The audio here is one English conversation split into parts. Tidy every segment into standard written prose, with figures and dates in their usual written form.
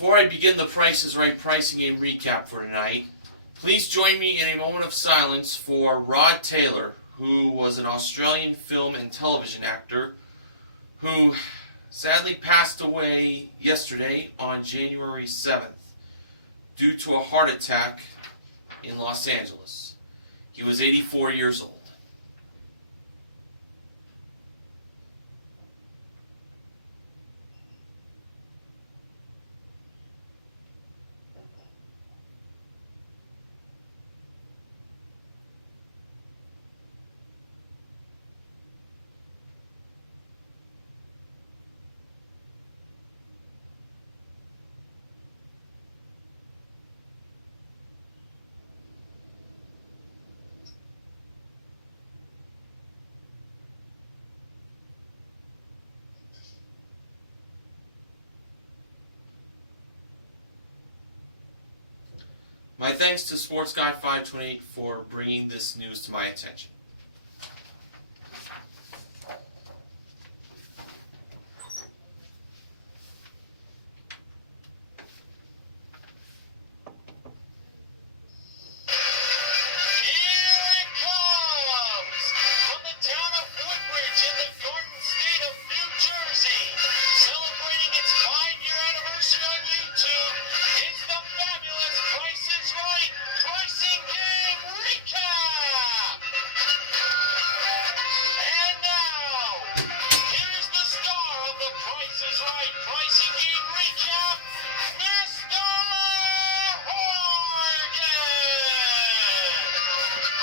Before I begin the Price is Right pricing game recap for tonight, please join me in a moment of silence for Rod Taylor, who was an Australian film and television actor who sadly passed away yesterday on January 7th due to a heart attack in Los Angeles. He was 84 years old. My thanks to Sports Guy 528 for bringing this news to my attention.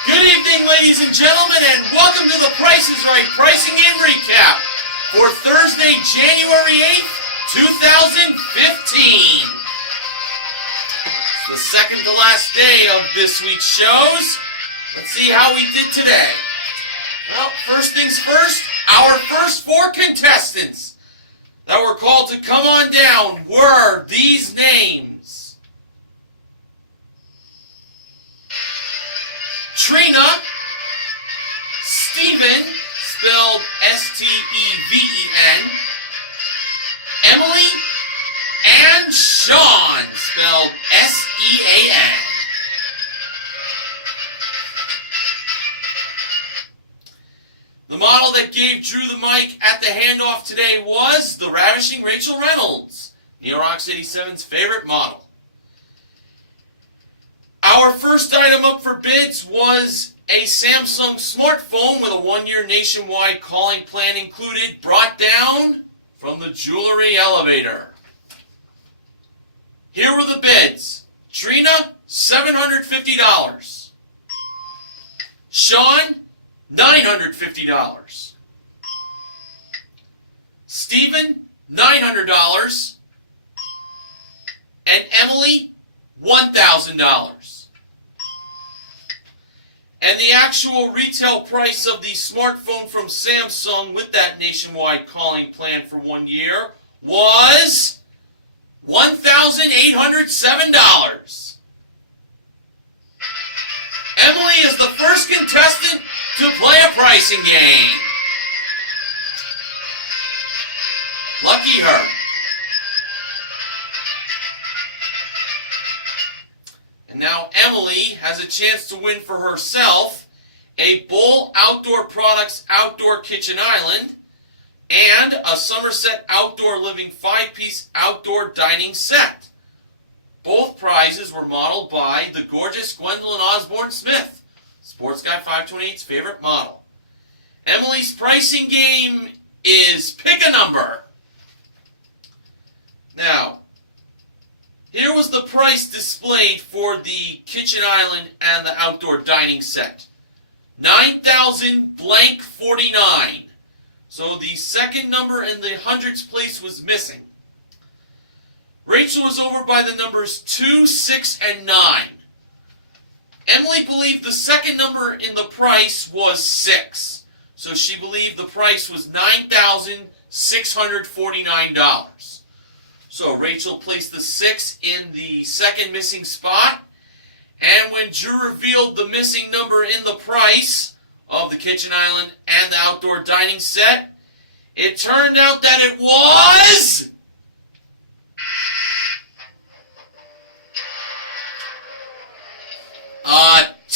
Good evening, ladies and gentlemen, and welcome to the Price is Right Pricing Game Recap for Thursday, January 8th, 2015. It's the second to last day of this week's shows. Let's see how we did today. Well, first things first, our first four contestants that were called to come on down were these names: Trina, Steven, spelled S-T-E-V-E-N, Emily, and Sean, spelled S-E-A-N. The model that gave Drew the mic at the handoff today was the ravishing Rachel Reynolds, Neorox 87's favorite model. Our first item up for bids was a Samsung smartphone with a 1-year nationwide calling plan included, brought down from the jewelry elevator. Here were the bids. Trina, $750. Sean, $950. Stephen, $900. And Emily, $1,000. And the actual retail price of the smartphone from Samsung with that nationwide calling plan for 1 year was $1,807. Emily is the first contestant to play a pricing game. Lucky her. And now Emily has a chance to win for herself a Bowl Outdoor Products Outdoor Kitchen Island and a Somerset Outdoor Living 5-piece outdoor dining set. Both prizes were modeled by the gorgeous Gwendolyn Osborne Smith, Sports Guy 528's favorite model. Emily's pricing game is pick a number. Now, here was the price displayed for the kitchen island and the outdoor dining set. $9,049. So the second number in the hundreds place was missing. Rachel was over by the numbers 2, 6, and 9. Emily believed the second number in the price was 6. So she believed the price was $9,649. So Rachel placed the 6 in the second missing spot. And when Drew revealed the missing number in the price of the kitchen island and the outdoor dining set, it turned out that it was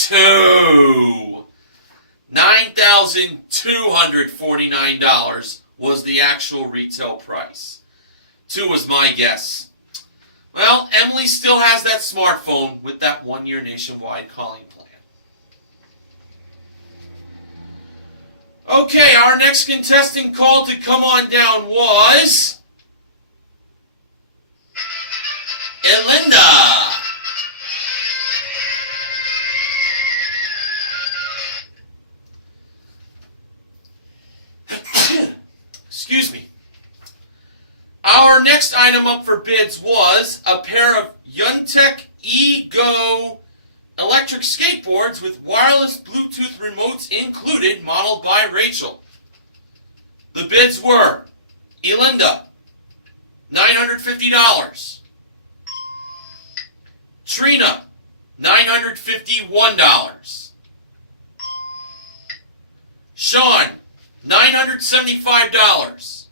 $9,249 was the actual retail price. 2 was my guess. Well, Emily still has that smartphone with that 1-year nationwide calling plan. Okay, our next contestant called to come on down was Elinda. Excuse me. Our next item up for bids was a pair of Yuntech E-Go electric skateboards with wireless Bluetooth remotes included, modeled by Rachel. The bids were Elinda, $950. Trina, $951. Sean, $975.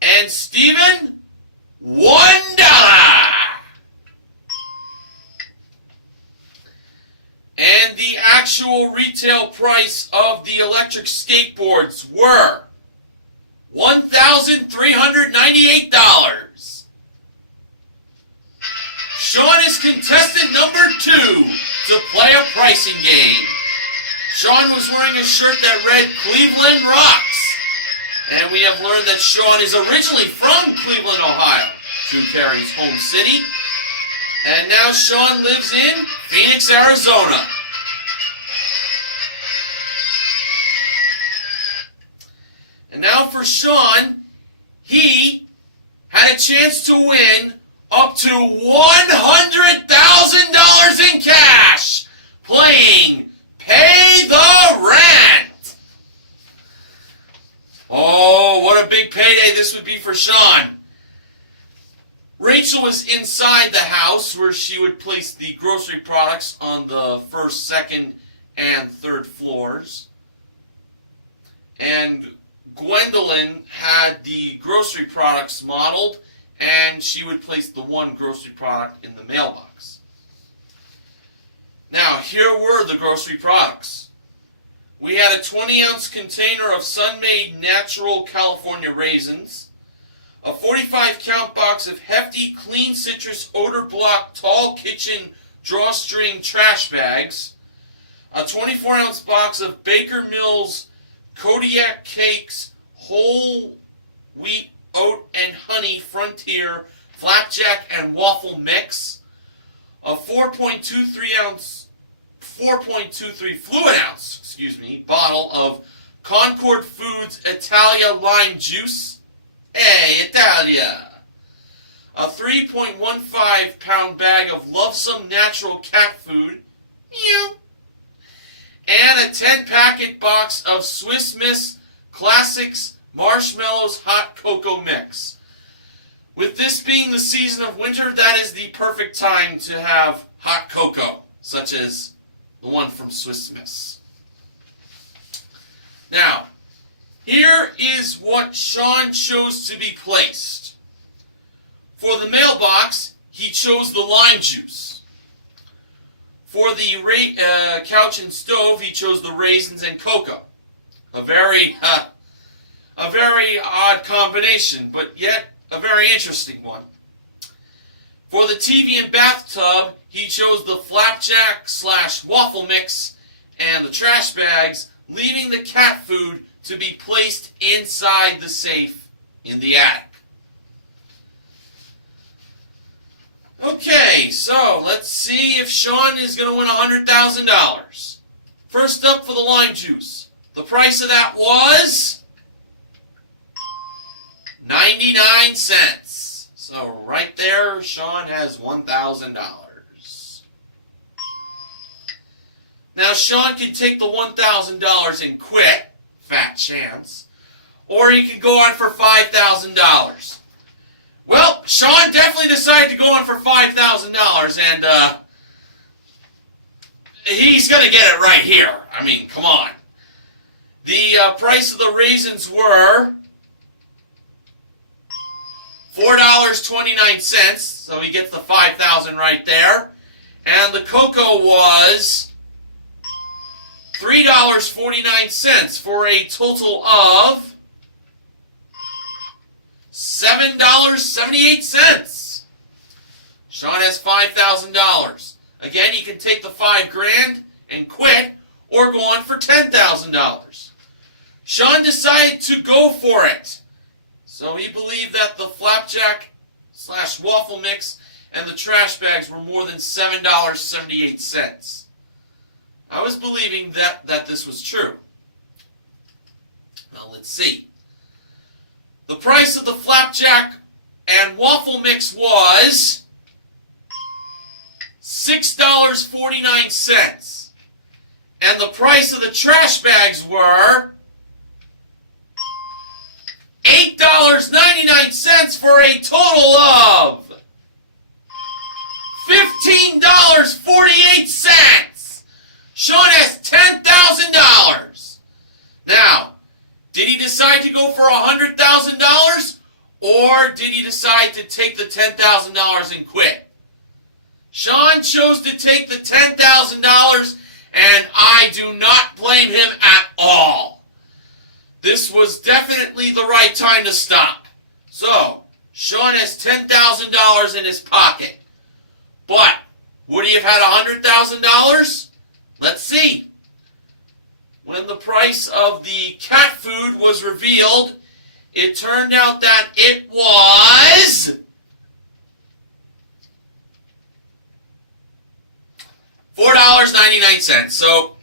And Steven, $1. And the actual retail price of the electric skateboards were $1,398. Sean is contestant number 2 to play a pricing game. Sean was wearing a shirt that read Cleveland Rocks. And we have learned that Sean is originally from Cleveland, Ohio, Drew Carey's home city. And now Sean lives in Phoenix, Arizona. And now for Sean, he had a chance to win up to $100,000 in cash playing Pay the Rent. Oh, what a big payday this would be for Sean. Rachel was inside the house where she would place the grocery products on the first, second, and third floors. And Gwendolyn had the grocery products modeled, and she would place the one grocery product in the mailbox. Now, here were the grocery products. We had a 20-ounce container of Sun-Maid Natural California Raisins, a 45-count box of hefty, clean citrus odor block tall kitchen drawstring trash bags, a 24-ounce box of Baker Mills Kodiak Cakes Whole Wheat Oat and Honey Frontier Flapjack and Waffle Mix, a 4.23 fluid ounce, bottle of Concord Foods Italia Lime Juice. Hey, Italia! A 3.15 pound bag of Lovesome Natural Cat Food. Meow. And a 10-packet box of Swiss Miss Classics Marshmallows Hot Cocoa Mix. With this being the season of winter, that is the perfect time to have hot cocoa, such as the one from Swiss Miss. Now, here is what Sean chose to be placed. For the mailbox, he chose the lime juice. For the couch and stove, he chose the raisins and cocoa. A very odd combination, but yet a very interesting one. For the TV and bathtub, he chose the flapjack / waffle mix and the trash bags, leaving the cat food to be placed inside the safe in the attic. Okay, so let's see if Sean is going to win $100,000. First up for the lime juice. The price of that was 99 cents. So right there, Sean has $1,000. Now Sean can take the $1,000 and quit, fat chance, or he can go on for $5,000. Well, Sean definitely decided to go on for $5,000, and he's going to get it right here. I mean, come on. The price of the raisins were $4.29, so he gets the $5,000 right there. And the cocoa was $3.49 for a total of $7.78. Sean has $5,000. Again, he can take the $5,000 and quit, or go on for $10,000. Sean decided to go for it. So he believed that the flapjack / waffle mix and the trash bags were more than $7.78. I was believing that this was true. Now let's see. The price of the flapjack and waffle mix was $6.49. And the price of the trash bags were $8.99 for a total of $15.48. Sean has $10,000. Now, did he decide to go for $100,000, or did he decide to take the $10,000 and quit? Sean chose to take the $10,000, and I do not blame him at all. This was definitely the right time to stop. So, Sean has $10,000 in his pocket. But, would he have had $100,000? Let's see. When the price of the cat food was revealed, it turned out that it was $4.99. So,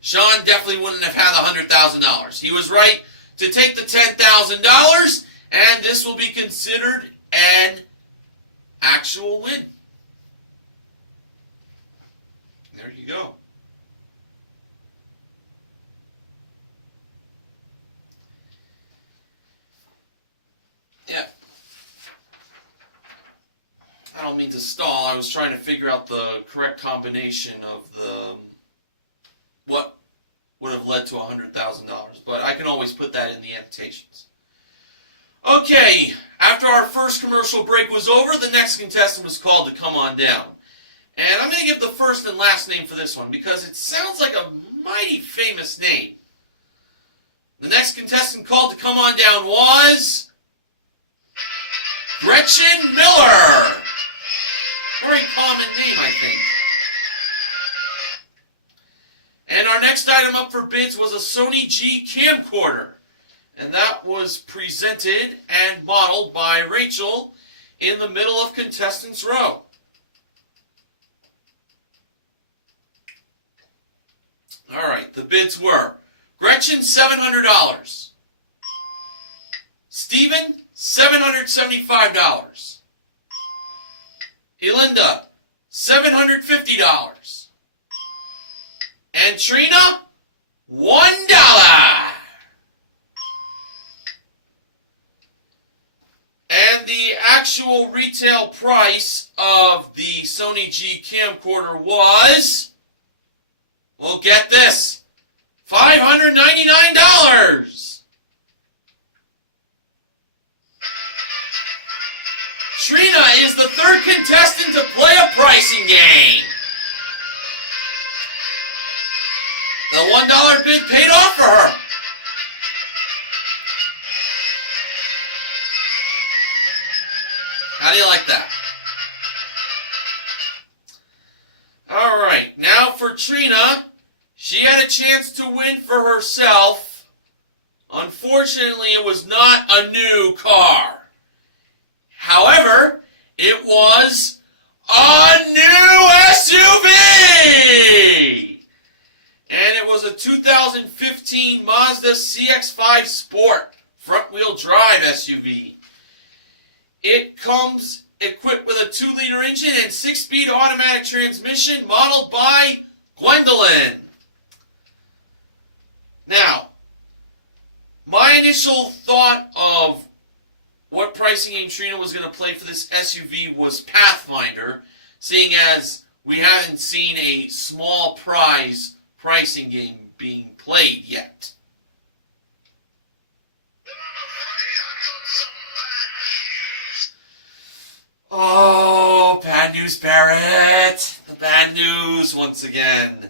Sean definitely wouldn't have had $100,000. He was right to take the $10,000, and this will be considered an actual win. There you go. Yeah. I don't mean to stall. I was trying to figure out the correct combination of what would have led to $100,000, but I can always put that in the annotations. Okay, after our first commercial break was over, the next contestant was called to come on down. And I'm going to give the first and last name for this one because it sounds like a mighty famous name. The next contestant called to come on down was Gretchen Miller. Very common name, I think. And our next item up for bids was a Sony G camcorder. And that was presented and modeled by Rachel in the middle of contestants row. Alright, the bids were Gretchen, $700. Stephen, $775. Elinda, $750. And Trina, $1. And the actual retail price of the Sony G camcorder was, well, get this, $599. Trina is the third contestant to play a pricing game. The $1 bid paid off for her. How do you like that? Alright, now for Trina, she had a chance to win for herself. Unfortunately, it was not a new car. However, it was a new SUV! And it was a 2015 Mazda CX-5 Sport front-wheel drive SUV. It comes equipped with a 2-liter engine and 6-speed automatic transmission modeled by Gwendolyn. Now, my initial thought of what pricing game Trina was going to play for this SUV was Pathfinder, seeing as we haven't seen a small prize pricing game being played yet. Oh, bad news, Barrett. The bad news once again.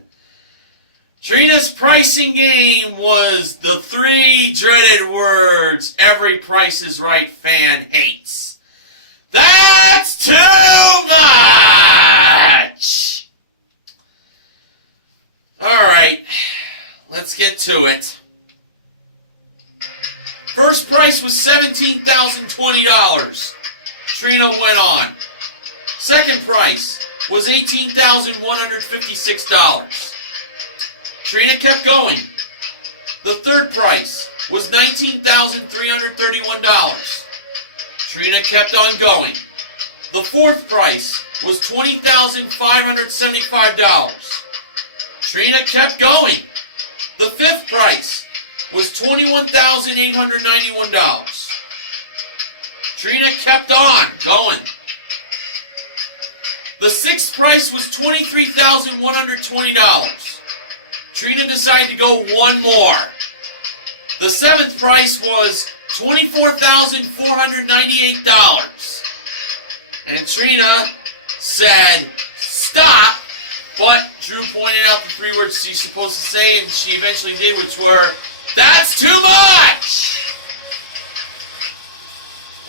Trina's pricing game was the 3 dreaded words every Price is Right fan hates. That's too much! Alright, let's get to it. First price was $17,020. Trina went on. Second price was $18,156. Trina kept going. The third price was $19,331. Trina kept on going. The fourth price was $20,575. Trina kept going. The fifth price was $21,891. Trina kept on going. The sixth price was $23,120. Trina decided to go one more. The seventh price was $24,498. And Trina said, stop, but Drew pointed out the 3 words she's supposed to say, and she eventually did, which were, that's too much!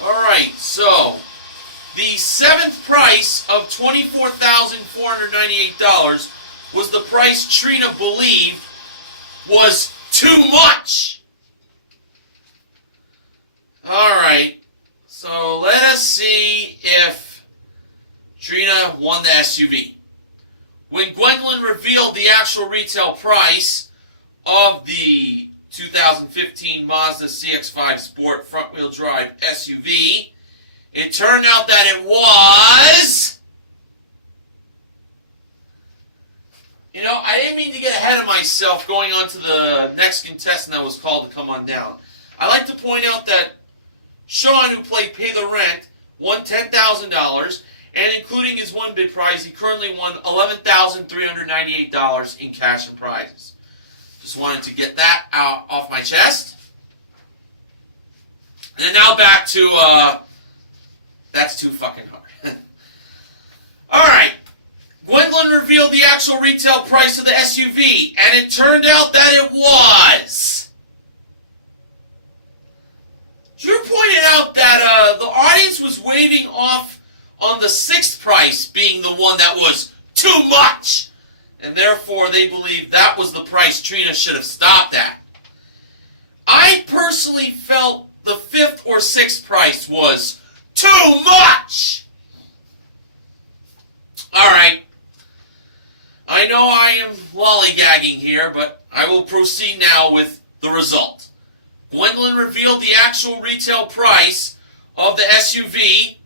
Alright, so, the seventh price of $24,498 was the price Trina believed was too much! Alright, so let us see if Trina won the SUV. When Gwendolyn revealed the actual retail price of the 2015 Mazda CX-5 Sport front-wheel drive SUV, it turned out that it was... You know, I didn't mean to get ahead of myself going on to the next contestant that was called to come on down. I'd like to point out that Sean, who played Pay the Rent, won $10,000, and including his one bid prize, he currently won $11,398 in cash and prizes. Just wanted to get that out off my chest. And now back to, that's too fucking hard. Alright, Gwendolyn revealed the actual retail price of the SUV, and it turned out that it was... Drew pointed out that the audience was waving off on the sixth price being the one that was too much, and therefore they believed that was the price Trina should have stopped at. I personally felt the fifth or sixth price was too much! Alright, I know I am lollygagging here, but I will proceed now with the result. Gwendolyn revealed the actual retail price of the SUV.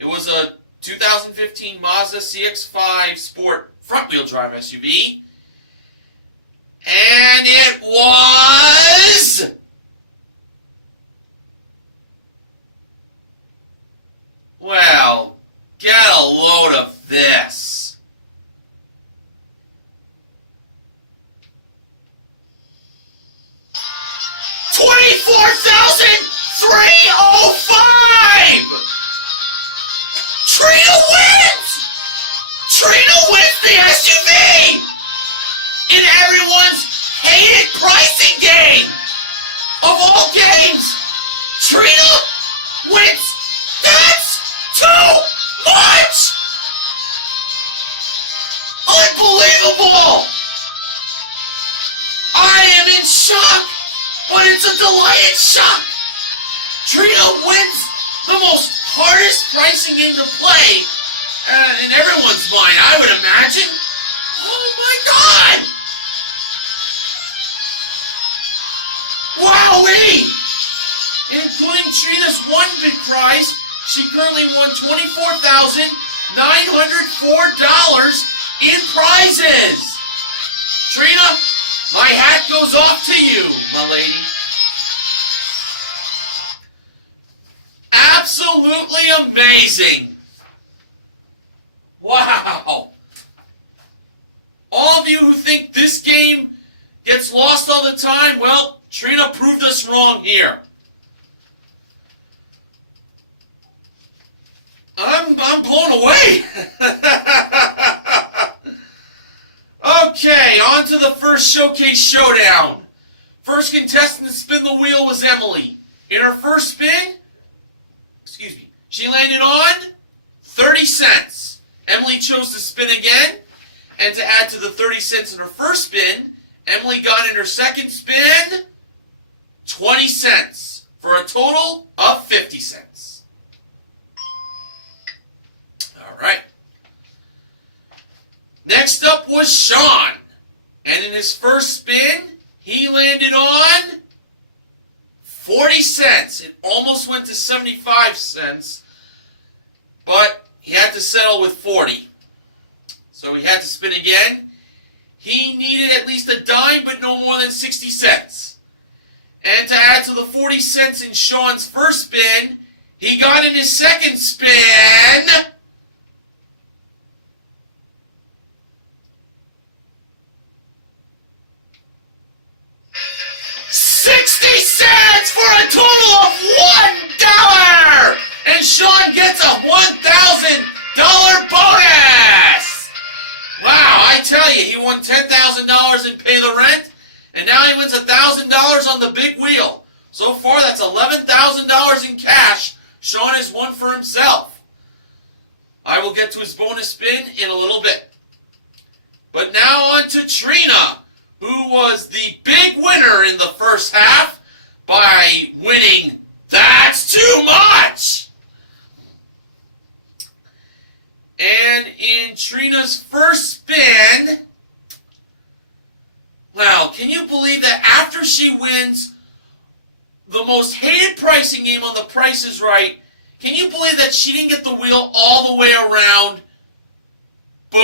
It was a 2015 Mazda CX-5 Sport front-wheel drive SUV. And it was... Well, get a load of this. $24,305! Trina wins! Trina wins the SUV! In everyone's hated pricing game! Of all games, Trina wins! That's too much! Unbelievable! I am in shock! But it's a delighted shock! Trina wins the most hardest pricing game to play in everyone's mind, I would imagine. Oh my God! Wowee! Including Trina's one big prize, she currently won $24,904 in prizes! Trina, my hat goes off to you, my lady. Absolutely amazing. Wow. All of you who think this game gets lost all the time, well, Trina proved us wrong here. I'm blown away. Okay, on to the first showcase showdown. First contestant to spin the wheel was Emily. In her first spin, she landed on 30 cents. Emily chose to spin again, and to add to the 30 cents in her first spin, Emily got in her second spin 20 cents for a total of 50 cents. All right. Next up was Sean, and in his first spin, he landed on 40 cents. It almost went to 75 cents, but he had to settle with 40. So he had to spin again. He needed at least a dime, but no more than 60 cents. And to add to the 40 cents in Sean's first spin, he got in his second spin 60 cents for a total of $1! And Sean gets a $1,000 bonus! Wow, I tell you, he won $10,000 in Pay the Rent, and now he wins $1,000 on the big wheel. So far, that's $11,000 in cash Sean has won for himself. I will get to his bonus spin in a little bit. But now on to Trina, who was the big winner in the first half by winning That's Too Much! And in Trina's first spin, wow, can you believe that after she wins the most hated pricing game on The Price is Right, can you believe that she didn't get the wheel all the way around? Boo!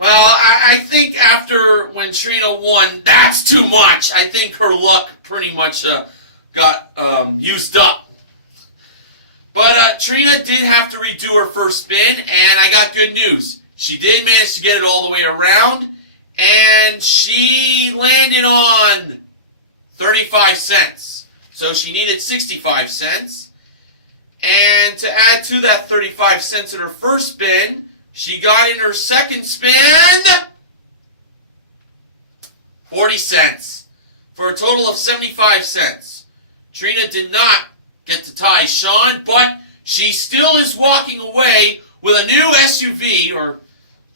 Well, I think after when Trina won, That's Too Much, I think her luck pretty much got used up. But Trina did have to redo her first spin, and I got good news. She did manage to get it all the way around, and she landed on 35 cents. So she needed 65 cents. And to add to that 35 cents in her first spin, she got in her second spin 40 cents for a total of 75 cents. Trina did not get to tie Sean, but she still is walking away with a new SUV, or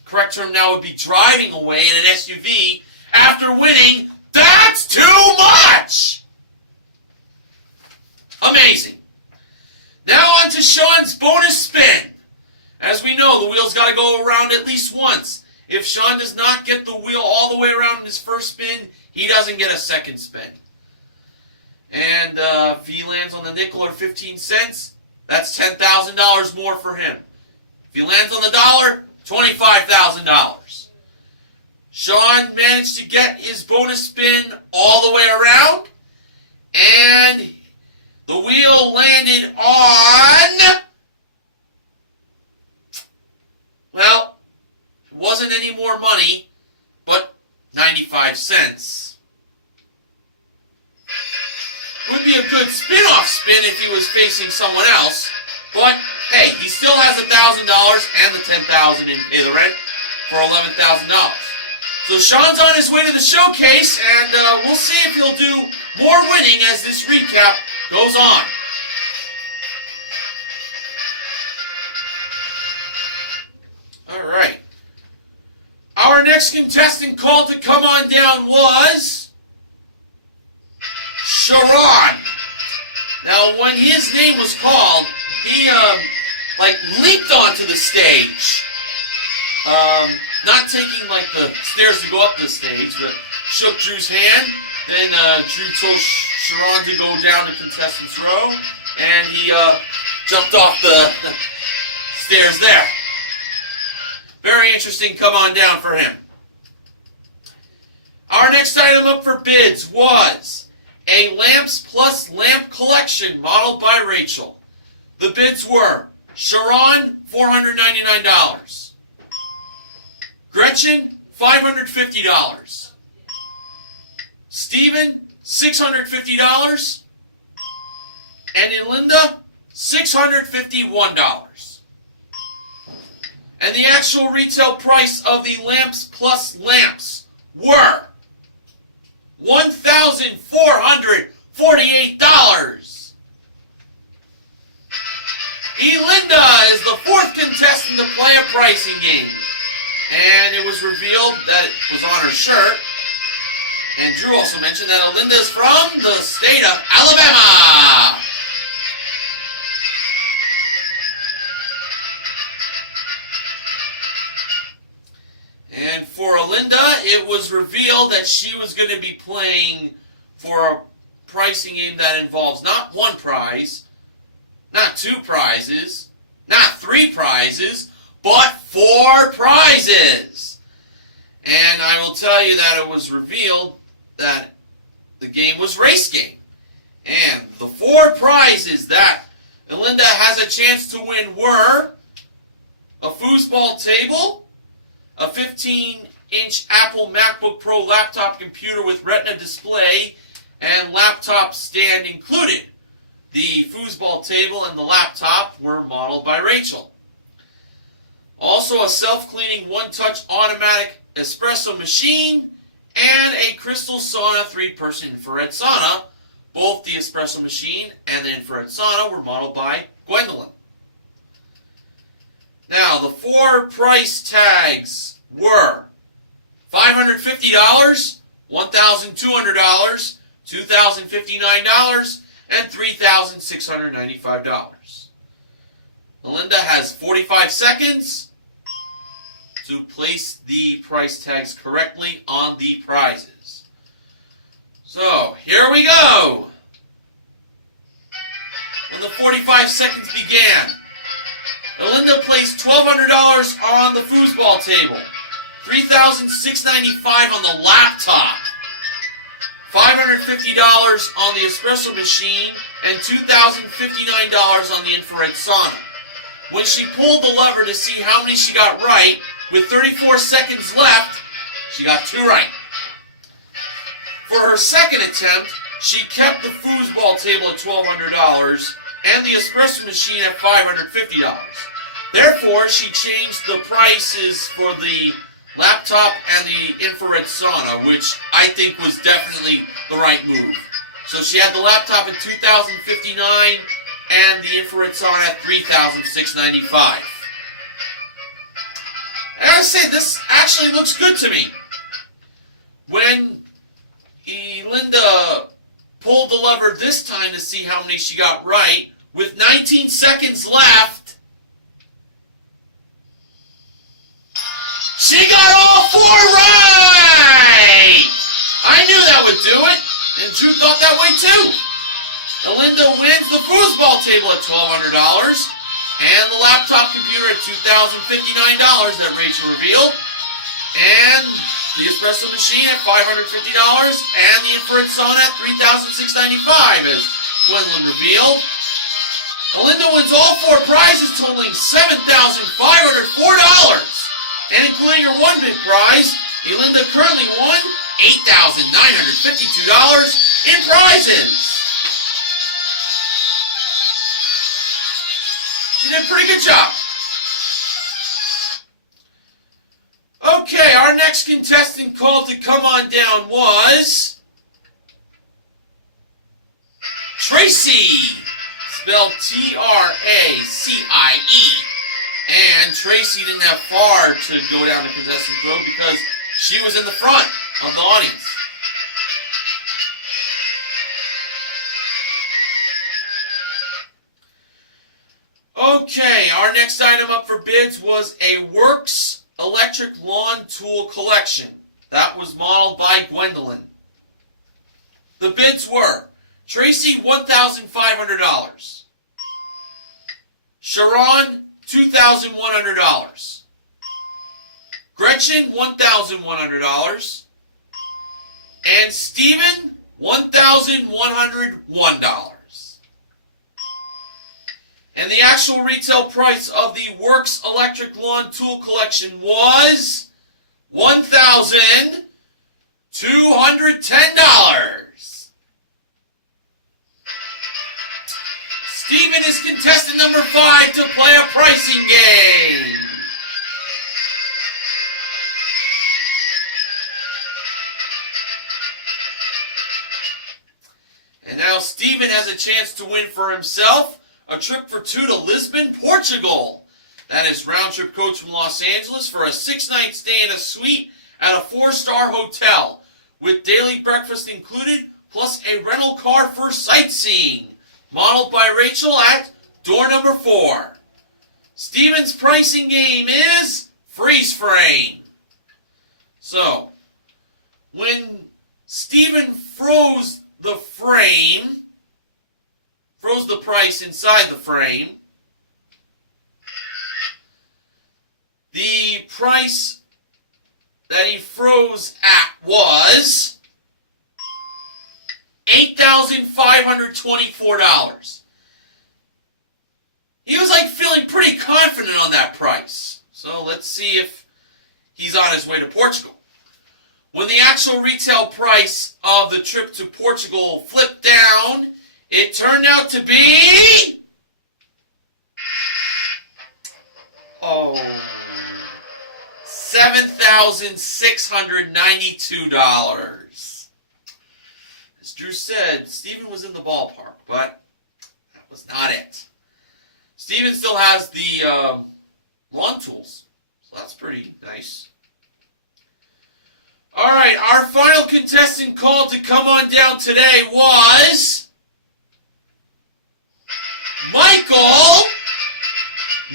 correct term now would be driving away in an SUV after winning That's Too Much! Amazing. Now on to Sean's bonus spin. As we know, the wheel's got to go around at least once. If Sean does not get the wheel all the way around in his first spin, he doesn't get a second spin. And if he lands on the nickel or 15 cents, that's $10,000 more for him. If he lands on the dollar, $25,000. Sean managed to get his bonus spin all the way around, and the wheel landed on, well, it wasn't any more money, but 95 cents. Would be a good spin-off spin if he was facing someone else, but hey, he still has $1,000 and the $10,000 in Pay the Rent for $11,000. So Sean's on his way to the showcase, and we'll see if he'll do more winning as this recap goes on. All right. Our next contestant called to come on down was Sharon. Now, when his name was called, he leaped onto the stage. Not taking the stairs to go up the stage, but shook Drew's hand. Then Drew told Sharon to go down to contestants row, and he jumped off the stairs there. Very interesting. Come on down for him. Our next item up for bids was a Lamps Plus Lamp Collection modeled by Rachel. The bids were Sharon, $499. Gretchen, $550. Stephen, $650. And Elinda, $651. And the actual retail price of the lamps plus lamps were $1,448. Elinda is the fourth contestant to play a pricing game. And it was revealed that it was on her shirt. And Drew also mentioned that Elinda is from the state of Alabama. And for Elinda, it was revealed that she was going to be playing for a pricing game that involves not one prize, not two prizes, not three prizes, but 4 prizes. And I will tell you that it was revealed that the game was race game. And the 4 prizes that Elinda has a chance to win were a foosball table, a 15-inch Apple MacBook Pro laptop computer with Retina display and laptop stand included. The foosball table and the laptop were modeled by Rachel. Also a self-cleaning one-touch automatic espresso machine and a crystal sauna 3-person infrared sauna. Both the espresso machine and the infrared sauna were modeled by Gwendolyn. Now, the 4 price tags were $550, $1,200, $2,059, and $3,695. Elinda has 45 seconds to place the price tags correctly on the prizes. So, here we go. When the 45 seconds began, Elinda placed $1,200 on the foosball table, $3,695 on the laptop, $550 on the espresso machine, and $2,059 on the infrared sauna. When she pulled the lever to see how many she got right, with 34 seconds left, she got 2 right. For her second attempt, she kept the foosball table at $1,200 and the espresso machine at $550. Therefore, she changed the prices for the laptop and the infrared sauna, which I think was definitely the right move. So she had the laptop at $2,059 and the infrared sauna at $3,695. I gotta say, this actually looks good to me. When Elinda pulled the lever this time to see how many she got right, with 19 seconds left, she got all 4 right! I knew that would do it, and Drew thought that way too. Elinda wins the foosball table at $1,200, and the laptop computer at $2,059 that Rachel revealed, and the espresso machine at $550, and the infrared sauna at $3,695 as Gwendolyn revealed. Elinda wins all 4 prizes totaling $7,504. And including her 1 big prize, Elinda currently won $8,952 in prizes. She did a pretty good job. Okay, our next contestant called to come on down was Tracy, spelled Tracie. And Tracy didn't have far to go down the contestant road because she was in the front of the audience. Okay, our next item up for bids was a Works electric lawn tool collection. That was modeled by Gwendolyn. The bids were Tracy, $1,500. Sharon, $2,100. Gretchen, $1,100. And Stephen, $1,101. And the actual retail price of the Works electric lawn tool collection was $1,299. $210. Steven is contestant number 5 to play a pricing game. And now Steven has a chance to win for himself a trip for 2 to Lisbon, Portugal. That is round trip coach from Los Angeles for a 6-night stay in a suite at a 4-star hotel with daily breakfast included, plus a rental car for sightseeing. Modeled by Rachel at door number 4. Steven's pricing game is freeze frame. So, when Steven froze the price inside the frame, the price that he froze at was $8,524. He was like feeling pretty confident on that price. So let's see if he's on his way to Portugal. When the actual retail price of the trip to Portugal flipped down, it turned out to be $7,692. As Drew said, Steven was in the ballpark, but that was not it. Steven still has the lawn tools, so that's pretty nice. All right, our final contestant called to come on down today was Michael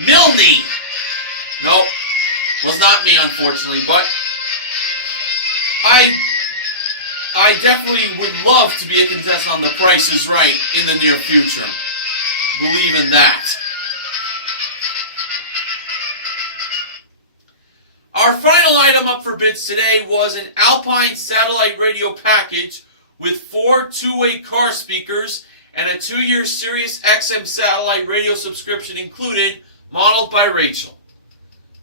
Milne. Nope, was not me, unfortunately, but I definitely would love to be a contestant on The Price is Right in the near future. Believe in that. Our final item up for bids today was an Alpine satellite radio package with 4 two-way car speakers and a 2-year Sirius XM satellite radio subscription included, modeled by Rachel.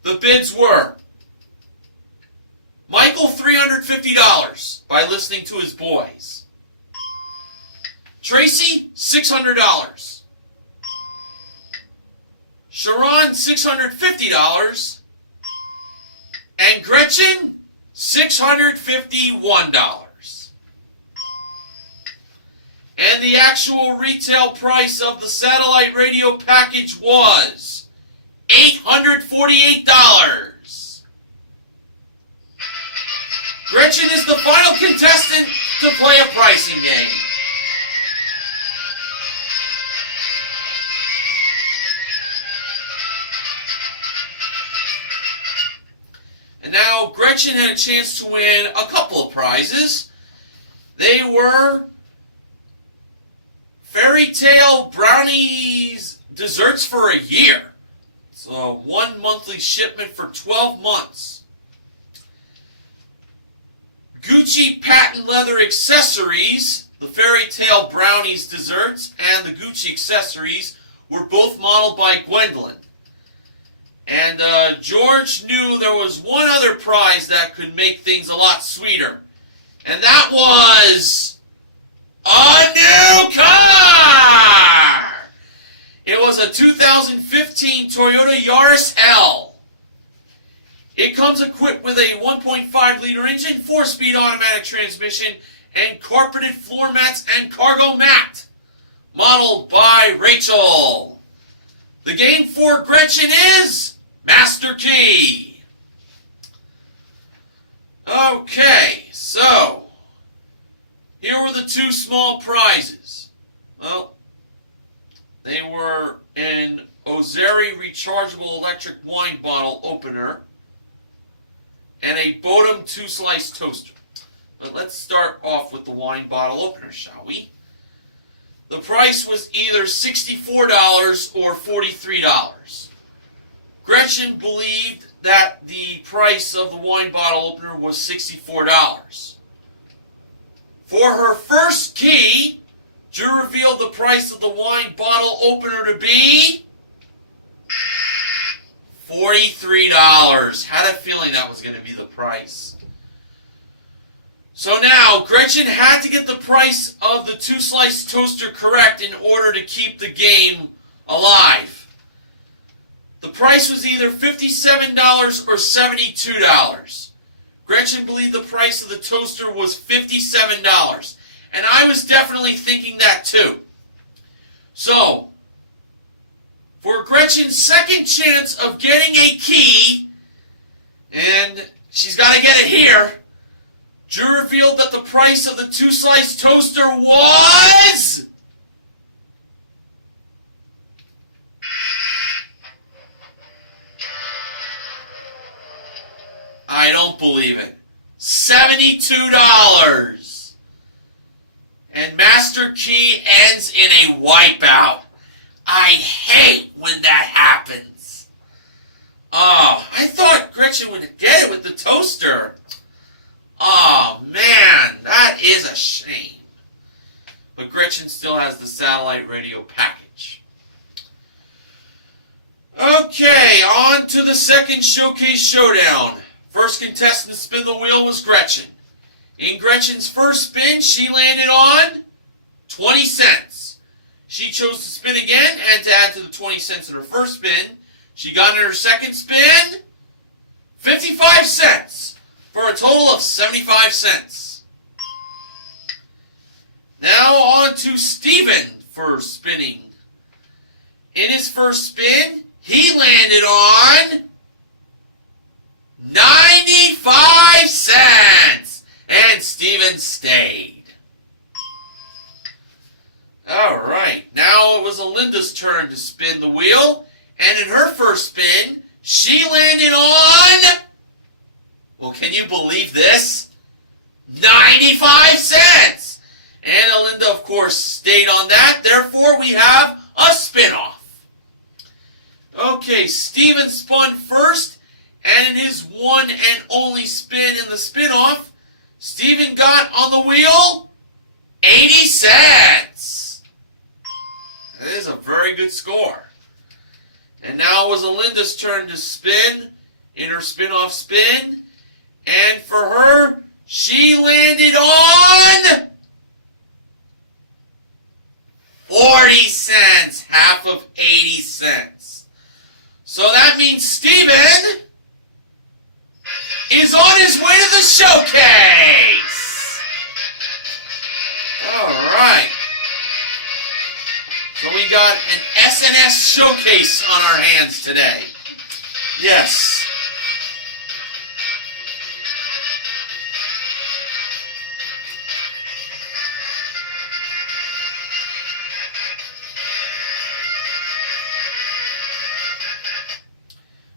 The bids were Michael $350 by listening to his boys. Tracy $600. Sharon $650. And Gretchen $651. And the actual retail price of the satellite radio package was $848. Gretchen is the final contestant to play a pricing game. And now Gretchen had a chance to win a couple of prizes. They were Fairy Tale Brownies desserts for a year. So 1 monthly shipment for 12 months. Gucci patent leather accessories, the Fairy Tale Brownies desserts and the Gucci accessories were both modeled by Gwendolyn. And George knew there was one other prize that could make things a lot sweeter. And that was a new car! It was a 2015 Toyota Yaris L. It comes equipped with a 1.5-liter engine, 4-speed automatic transmission, and carpeted floor mats and cargo mat. Modeled by Rachel. The game for Gretchen is Master Key. Okay, so here were the 2 small prizes. Well, they were an Ozeri rechargeable electric wine bottle opener and a Bodum 2-slice toaster. But let's start off with the wine bottle opener, shall we? The price was either $64 or $43. Gretchen believed that the price of the wine bottle opener was $64. For her first key, Drew revealed the price of the wine bottle opener to be $43. Had a feeling that was going to be the price. So now, Gretchen had to get the price of the 2-slice toaster correct in order to keep the game alive. The price was either $57 or $72. Gretchen believed the price of the toaster was $57. And I was definitely thinking that too. So, for Gretchen's second chance of getting a key, and she's got to get it here, Drew revealed that the price of the 2-slice toaster was... I don't believe it. $72. And Master Key ends in a wipeout. I hate when that happens. Oh, I thought Gretchen would get it with the toaster. Oh, man, that is a shame. But Gretchen still has the satellite radio package. Okay, on to the second showcase showdown. First contestant to spin the wheel was Gretchen. In Gretchen's first spin, she landed on 20 cents. She chose to spin again, and to add to the 20 cents in her first spin, she got in her second spin 55 cents for a total of 75 cents. Now on to Steven for spinning. In his first spin, he landed on 95 cents, and Steven stayed. Alright, now it was Alinda's turn to spin the wheel, and in her first spin, she landed on, well, can you believe this? 95 cents! And Alinda, of course, stayed on that, therefore we have a spin-off. Okay, Steven spun first, and in his one and only spin in the spin-off, Steven got on the wheel 80 cents. That is a very good score. And now it was Alinda's turn to spin in her spin-off spin. And for her, she landed on 40 cents, half of 80 cents. So that means Steven is on his way to the showcase. All right. So we got an SNS showcase on our hands today. Yes.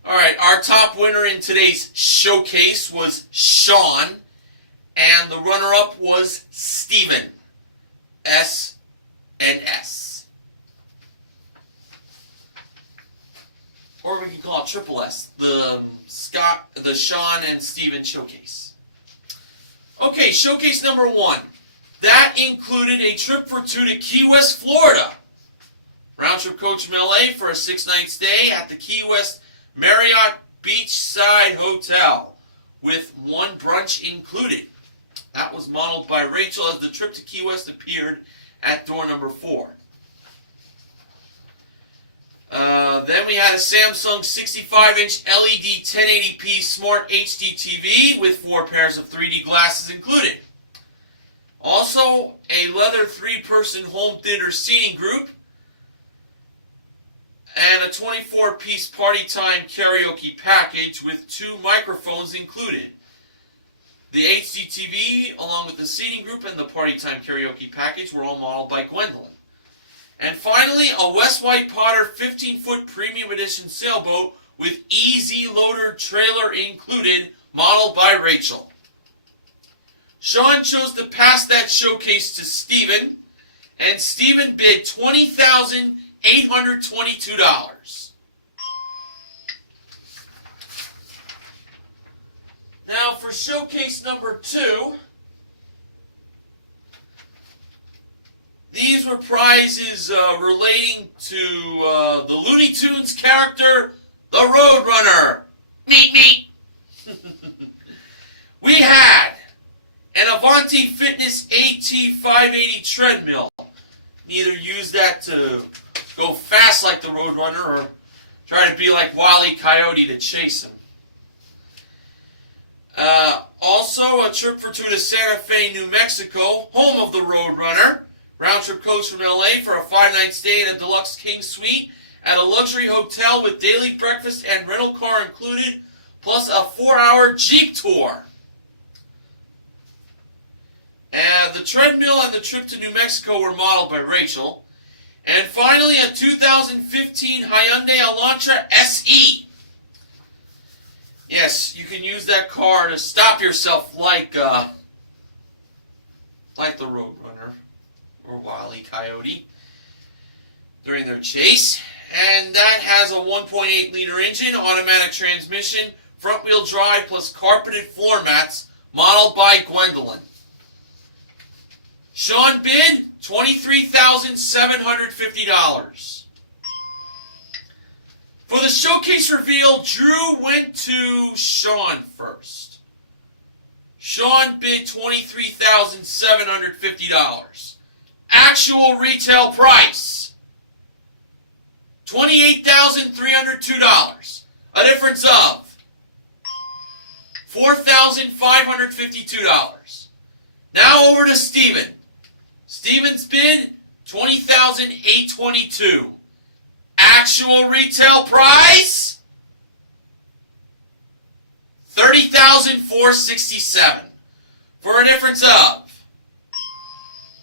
All right, our top winner in today's showcase was Sean, and the runner-up was Steven, S and S. Or we can call it Triple S, the Sean and Steven showcase. Okay, showcase number 1. That included a trip for 2 to Key West, Florida. Round trip coach from LA for a 6-night stay at the Key West Marriott Beachside Hotel with 1 brunch included. That was modeled by Rachel as the trip to Key West appeared at door number 4. Then we had a Samsung 65-inch LED 1080p Smart HD TV with 4 pairs of 3D glasses included. Also, a leather 3-person home theater seating group and a 24-piece party time karaoke package with 2 microphones included. The HD TV, along with the seating group and the party time karaoke package, were all modeled by Gwendolyn. And finally, a West White Potter 15-foot premium edition sailboat with easy loader trailer included, modeled by Rachel. Sean chose to pass that showcase to Steven, and Steven bid $20,822. Now for showcase number 2, these were prizes relating to the Looney Tunes character, the Roadrunner. Meet me. We had an Avanti Fitness AT580 treadmill. Either use that to go fast like the Roadrunner or try to be like Wile E. Coyote to chase him. Also, a trip for two to Santa Fe, New Mexico, home of the Roadrunner. Round trip coach from LA for a 5-night stay in a deluxe king suite at a luxury hotel with daily breakfast and rental car included, plus a 4-hour Jeep tour. And the treadmill and the trip to New Mexico were modeled by Rachel. And finally, a 2015 Hyundai Elantra SE. Yes, you can use that car to stop yourself like the Roadrunner or Wile E. Coyote during their chase. And that has a 1.8-liter engine, automatic transmission, front-wheel drive, plus carpeted floor mats, modeled by Gwendolyn. Sean bid $23,750. For the showcase reveal, Drew went to Sean first. Sean bid $23,750. Actual retail price, $28,302. A difference of $4,552. Now over to Steven. Steven's bid, $20,822. Actual retail price, $30,467. For a difference of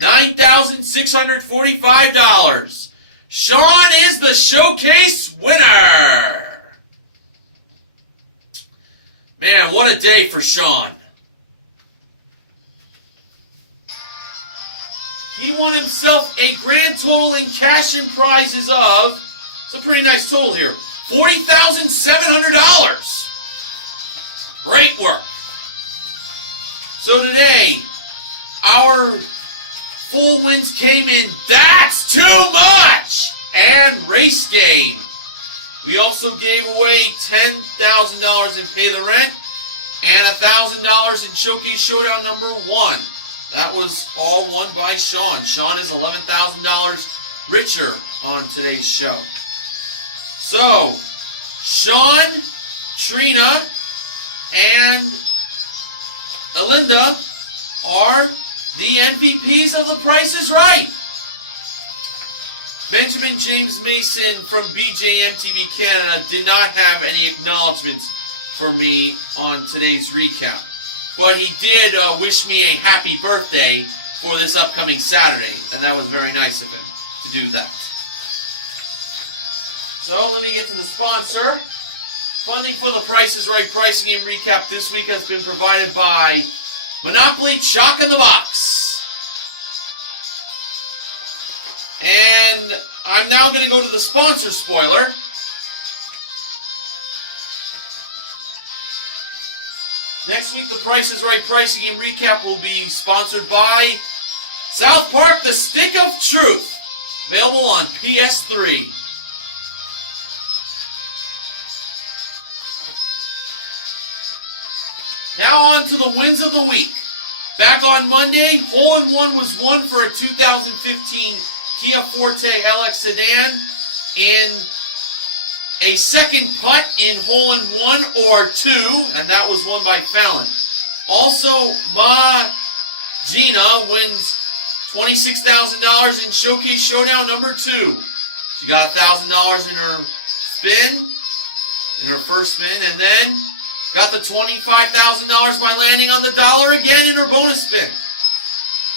$9,645. Sean is the showcase winner. Man, what a day for Sean. He won himself a grand total in cash and prizes of, it's a pretty nice total here, $40,700. Great work. So today, our full wins came in, that's too much, and race game. We also gave away $10,000 in Pay the Rent and $1,000 in Showcase Showdown number 1. That was all won by Sean. Sean is $11,000 richer on today's show. So, Sean, Trina, and Alinda are the MVPs of The Price is Right. Benjamin James Mason from BJMTV Canada did not have any acknowledgments for me on today's recap. But he did wish me a happy birthday for this upcoming Saturday, and that was very nice of him to do that. So let me get to the sponsor. Funding for the Price is Right pricing and recap this week has been provided by Monopoly Chalk in the Box. And I'm now going to go to the sponsor spoiler. Next week, The Price is Right pricing and recap will be sponsored by South Park: The Stick of Truth, available on PS3. Now on to the wins of the week. Back on Monday, Hole in One was won for a 2015 Kia Forte LX sedan in a second putt in Hole in One or 2, and that was won by Fallon. Also, Ma Gina wins $26,000 in Showcase Showdown number 2. She got $1,000 in her spin, in her first spin, and then got the $25,000 by landing on the dollar again in her bonus spin.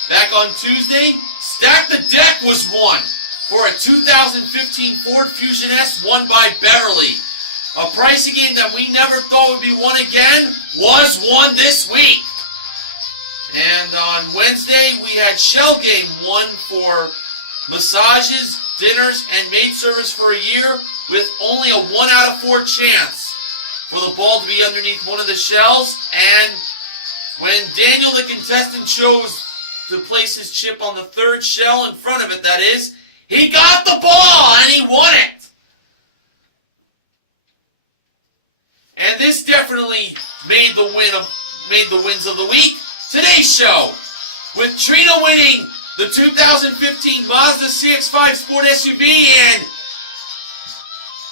Back on Tuesday, Stack the Deck was won for a 2015 Ford Fusion S won by Beverly. A pricey game that we never thought would be won again was won this week. And on Wednesday, we had Shell Game won for massages, dinners, and maid service for a year with only a 1 out of 4 chance for the ball to be underneath one of the shells. And when Daniel, the contestant, chose to place his chip on the third shell in front of it, that is, he got the ball and he won it. And this definitely made the wins of the week. Today's show, with Trina winning the 2015 Mazda CX-5 Sport SUV, and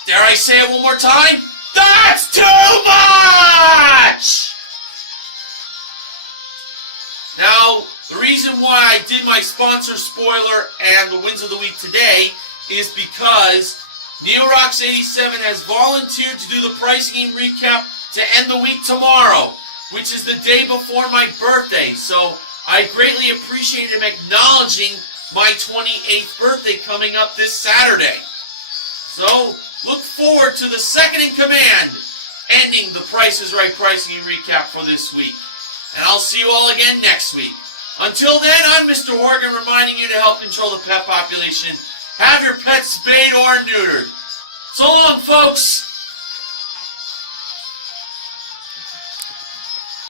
dare I say it one more time? That's too much! Now, the reason why I did my sponsor spoiler and the wins of the week today is because NeoRox87 has volunteered to do the pricing game recap to end the week tomorrow, which is the day before my birthday. So I greatly appreciate him acknowledging my 28th birthday coming up this Saturday. So look forward to the second in command ending the Price is Right pricing and recap for this week. And I'll see you all again next week. Until then, I'm Mr. Horgan reminding you to help control the pet population. Have your pets spayed or neutered. So long, folks.